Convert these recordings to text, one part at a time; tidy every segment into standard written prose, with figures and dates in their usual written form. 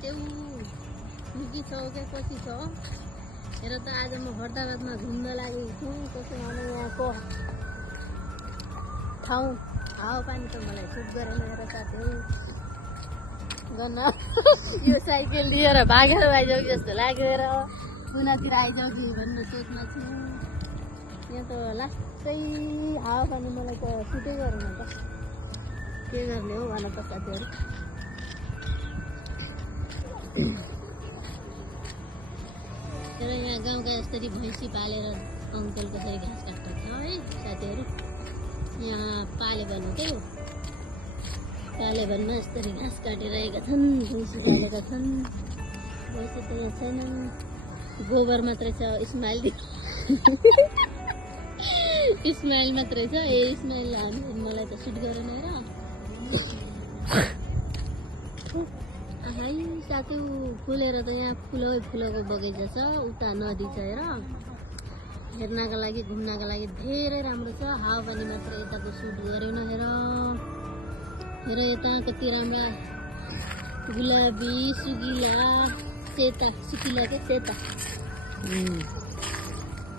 साथ्यौ मुगी छ के पछि छ हेर त आज म हर्दाबादमा घुम्न लागेको छु त्यसैले यहाँको ठाउँ हावापानी त मलाई सुट गरेन हेर साथ्यौ गर्न यो साइकल लिएर भागेर आइजाऊ जस्तो लागेर कुनातिर आइजाऊ कि भन्न सोचमा छु यहाँ त लास्टै हावापानी मलाई त सुटै गरेन त के गर्ने हो भन त साथीहरू तर यहाँ गाउँका यसरी भैँसी पालेर अङ्कल कसरी घाँस काट्छ है साथीहरू यहाँ पाले भन्नु के हो पाले भन्न यसरी घाँस काटिरहेका छन् भैँसी पालेका छन् भैँसी त यहाँ छैन गोबर मात्रै छ स्माइल स्माइल मात्रै छ ए स्माइल मलाई त सुट गरेन र हाई साथी फुलेर त यहाँ फुलको बगैँचा छ उता नदी छ हेर हेर्नका लागि घुम्नका लागि धेरै राम्रो छ हावापानी मात्र यताको सुट गरेन हेर हेर यता कति राम्रा गुलाबी सुकिला सेता सुकिला के सेता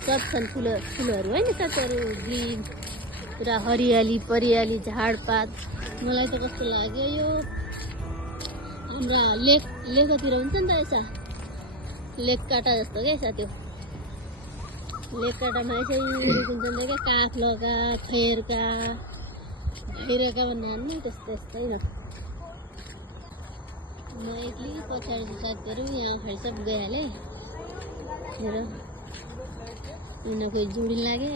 सब छन् फुलहरू होइन साथीहरू ग्रिन पुरा हरियाली परियाली झाडपात मलाई त कस्तो लाग्यो यो हाम्रा लेकतिर हुन्छ नि त यसो लेक काटा जस्तो क्या साथी लेक काटामा यसरी हुन्छन् क्या काफ्लोका खैरका भैरका भन्ने नि त्यस्तो यस्तै न म एक्लै पछाडि छु साथीहरू यहाँ अगाडि सब गइहालेँ हेर यिनीहरूको जोडी लागे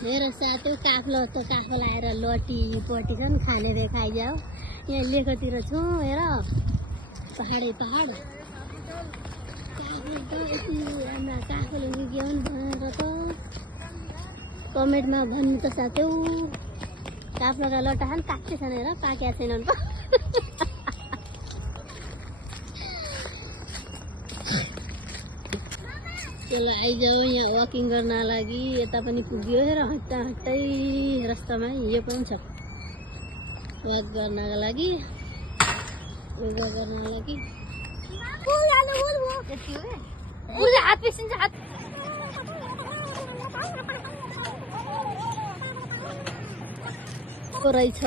हेर साथी काफ्लो त काफ्लो लगाएर लटी पटी छन् खाने रे खाइजाऊ यहाँ लेकतिर छु हेर पहाडै पहाड काफ्लो त यति राम्रा काफ्लो लुग्याउन् भनेर त कमेन्टमा भन्नु त साथ्यौ काफ्लोका लट्टा खान काट्दै छन् हेर पाकेका छैनन् त चलो आइजाऊ यहाँ वकिङ गर्न लागि यता पनि पुग्यो हेर हट्टै रास्तामा यो पनि छ वाक गर्नका लागि योगा गर्नका लागि रहेछ